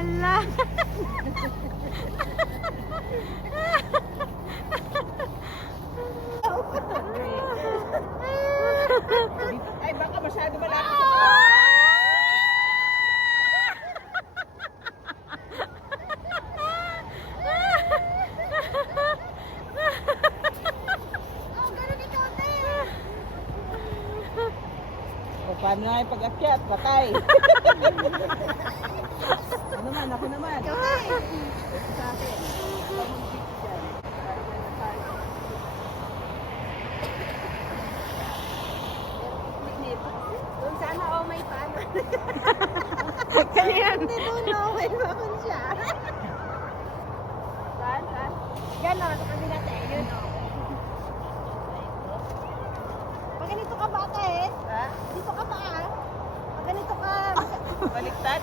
Hala. Ay, baka masyado malapit. O, paano nga yung pag-akyat? Patay. Ano naman, ako naman. Ito sa akin. Doon sana may paano. Kaya Hindi doon may bakon siya. Saan? Ganon, kabila tayo. Yun o. Pag ganito ka bata Ha? dito ka pa Pag ganito ka. Baliktad?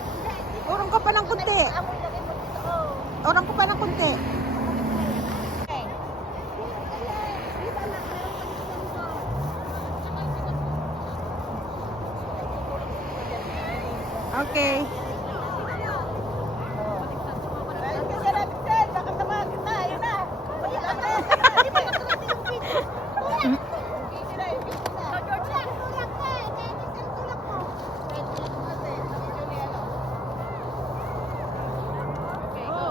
urong ka pa ng kunti. Amoy lagay mo dito. Urong ka pa ng kunti. Okay. Dito anak, meron pa dito ganito. Okay. Balik ka sa natin, Sel. Baka tamahan kita. Ayun na. Balik ka na. Di ba nakakita yung video? Busy na, busy na. Tulak ka. Kahit isang tulak mo. Kahit tulak mo kasi, sabi niyo ni ano. Okay, go.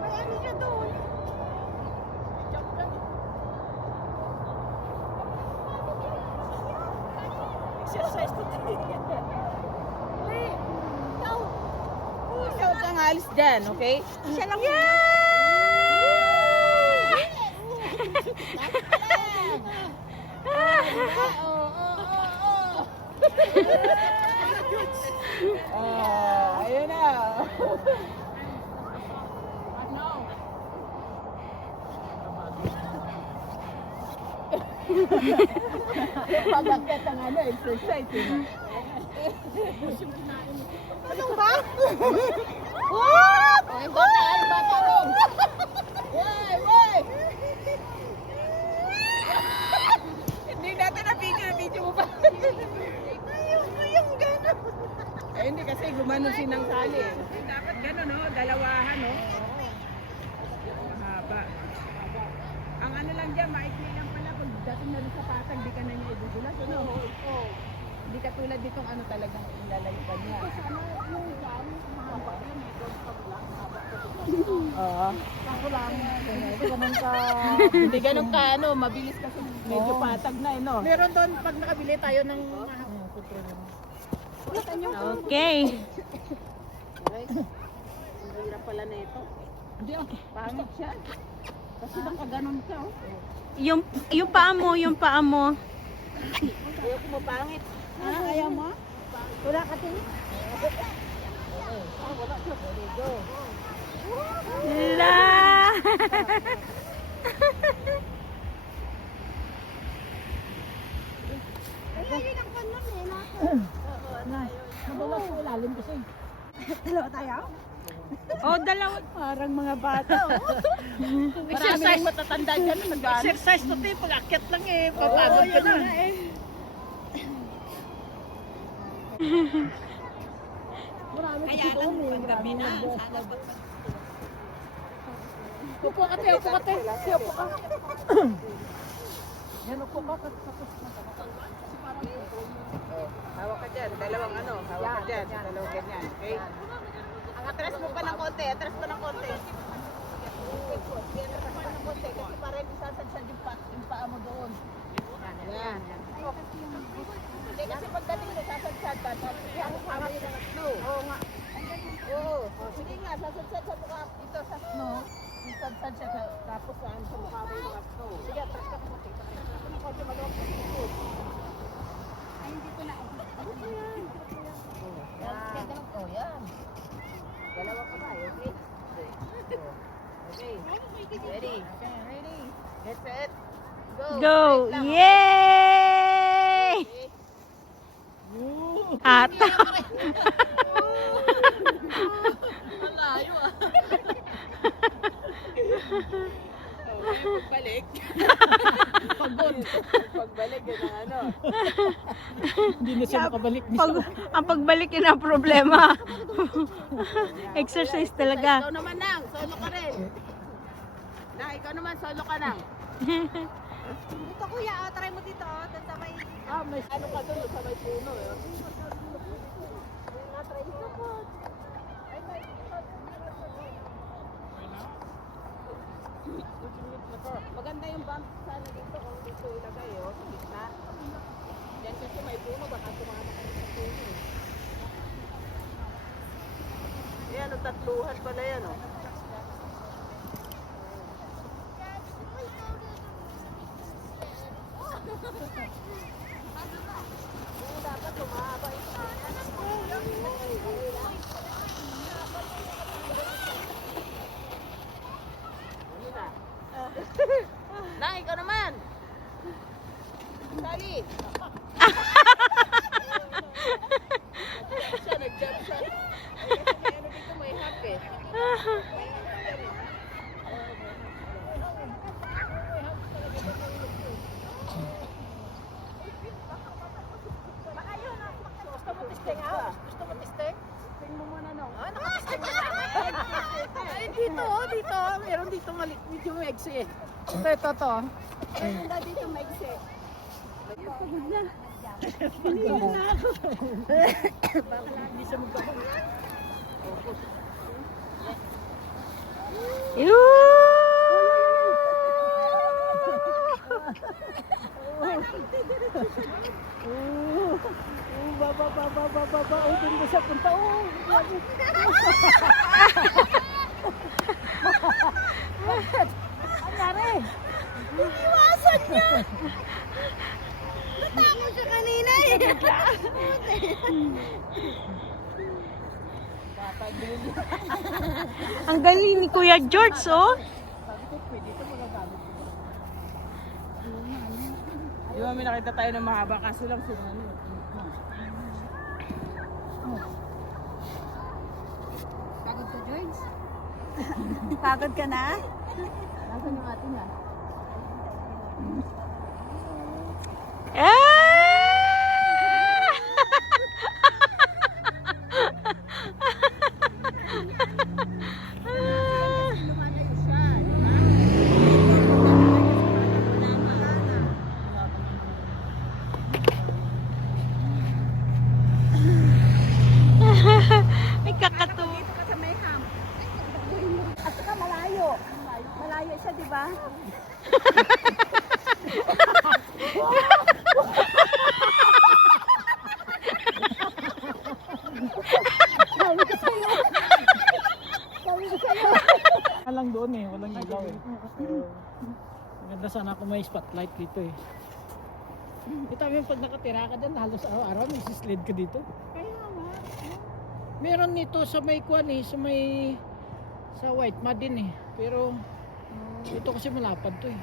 May ano siya doon. Exercise to Ikaw kang alis dyan, okay? Siya lang. Ayun na. Pag-akyat ang ano, exercise. Ano ba? Ay, bata rin. Way, way! Hindi natin na-video mo pa. Ayoko yung gano'n. Eh, hindi kasi gumano sinang tali. Dapat gano'n, no? Dalawahan, no? Mahaba. Ang ano lang dyan, maikli lang pala. Pag dating na rin sa patag, di ka na niya idudulas, ano? Hindi ka tulad ditong ano talagang ilalayo ka niya. Oo. Ako lang. Ganun ka. Hindi ganun ka, ano, mabilis kasi medyo patag na, eh, no? Meron doon pag nakabili tayo ng Okay. Ang hirap pala na ito. Hindi, pangit siya. Kasi nakaganon ka, oh. Yung paa mo, yung paa mo. Ayoko mo pangit. ayaw mo? Wala ka tin? Wala siya. There you go. La. Ay, yun ang kanon Mabawas ko ilalim kasi. Dalawa tayo? Oh, dalawa. Parang mga bata, Maraming matatanda dyan na nag-ano. Exercise to tayo, pag-akyat lang papagod ka na. Marami kasi doon eh. Marami na. Upo ka tayo, upo ka tayo. Upo ka. Yan, upo ka. Tapos na. Hawak ka dyan. Dalawang ano. Hawak ka dyan. Dalawang ganyan. Okay? Ang atras mo pa ng konti. Atras pa ng konti. Atras pa ng konti. Kasi para hindi sasadsad yung paa mo doon. Yan. Hindi kasi pagdating mo, sasadsad ka. Tapos ihangos mo yun ang snow. Oo nga. Oo. Sige nga, sasadsad sa mukha. Ito sa snow. Sasadsad siya tapos sa mukha mo yung mga snow. Sige, atras ka ng konti. Atras ka ng konti. Magawag ka ng food. Ay, hindi ko na. Ano ba yan? Yan. Oh, yan. Dalawa ka ba? Okay? Okay. Ready? Okay, ready. Get set. Go. Go. Straight lang, Yay! okay? Ata. pagbalik. Pagod. Pagbalik yun ang ano. Hindi na siya makabalik. Ang pagbalik yun ang problema. Exercise talaga. Ikaw naman nang, solo ka rin. Na, ikaw naman, solo ka nang. Dito kuya, try mo dito. Doon sa may... May ano ka doon sa may puno. Eh. Maganda yung bump sana dito kung dito ilagay sa gitna. Yan kasi may puno, baka sumama ka sa puno. Yan, tatluhan pala yan dapat tumaba Nang, ikaw naman. Sali. Siya, nag-jump siya. Ay, kasi may ano dito, may hap eh. Gusto mo testing ah? Gusto mo testing? Testing mo muna no. Ah, nakatesting mo na. Ay, dito. Meron dito medyo maigsi eh. Ito. Meron na dito maigsi. Baka lang hindi siya magkakong. Baba. Doon mo siya punta. Anyari? Iwasan niya. Natakot siya kanina eh. Ang galing ni Kuya George, oh. Di ba may nakita tayo ng mahaba kaso lang sila ano. Pagod ka, George? Pagod ka na? Nasaan yung atin yan? Lumalayo siya. Ay, kakatuwa. At saka malayo. Malayo siya, di ba? Lang doon eh, walang ilaw eh. Maganda sana kung may spotlight dito eh. Ito yung pag nakatira ka dyan, halos araw-araw may sislid ka dito. Kaya nga. Meron nito sa may kwan eh, sa White Mud din eh. Pero ito kasi malapad to eh.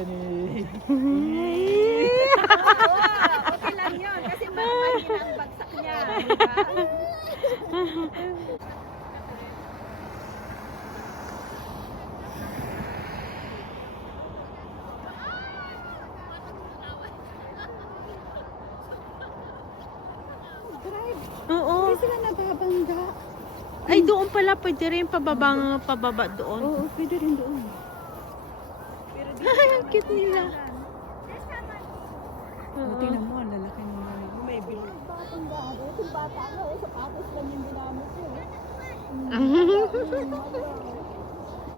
Yan eh. Okay lang yun. Kasi mahina ang bagsak niya. Di ba? Oo. Hindi sila nababangga. Ay, doon pala. Pwede rin pababa doon. Oo, pwede rin doon. Ay, ang cute nila. Buti na mo, ang lalaki ng May bilog. Batang bago. Kung bata ka, sapatos lang yung ginamit ko.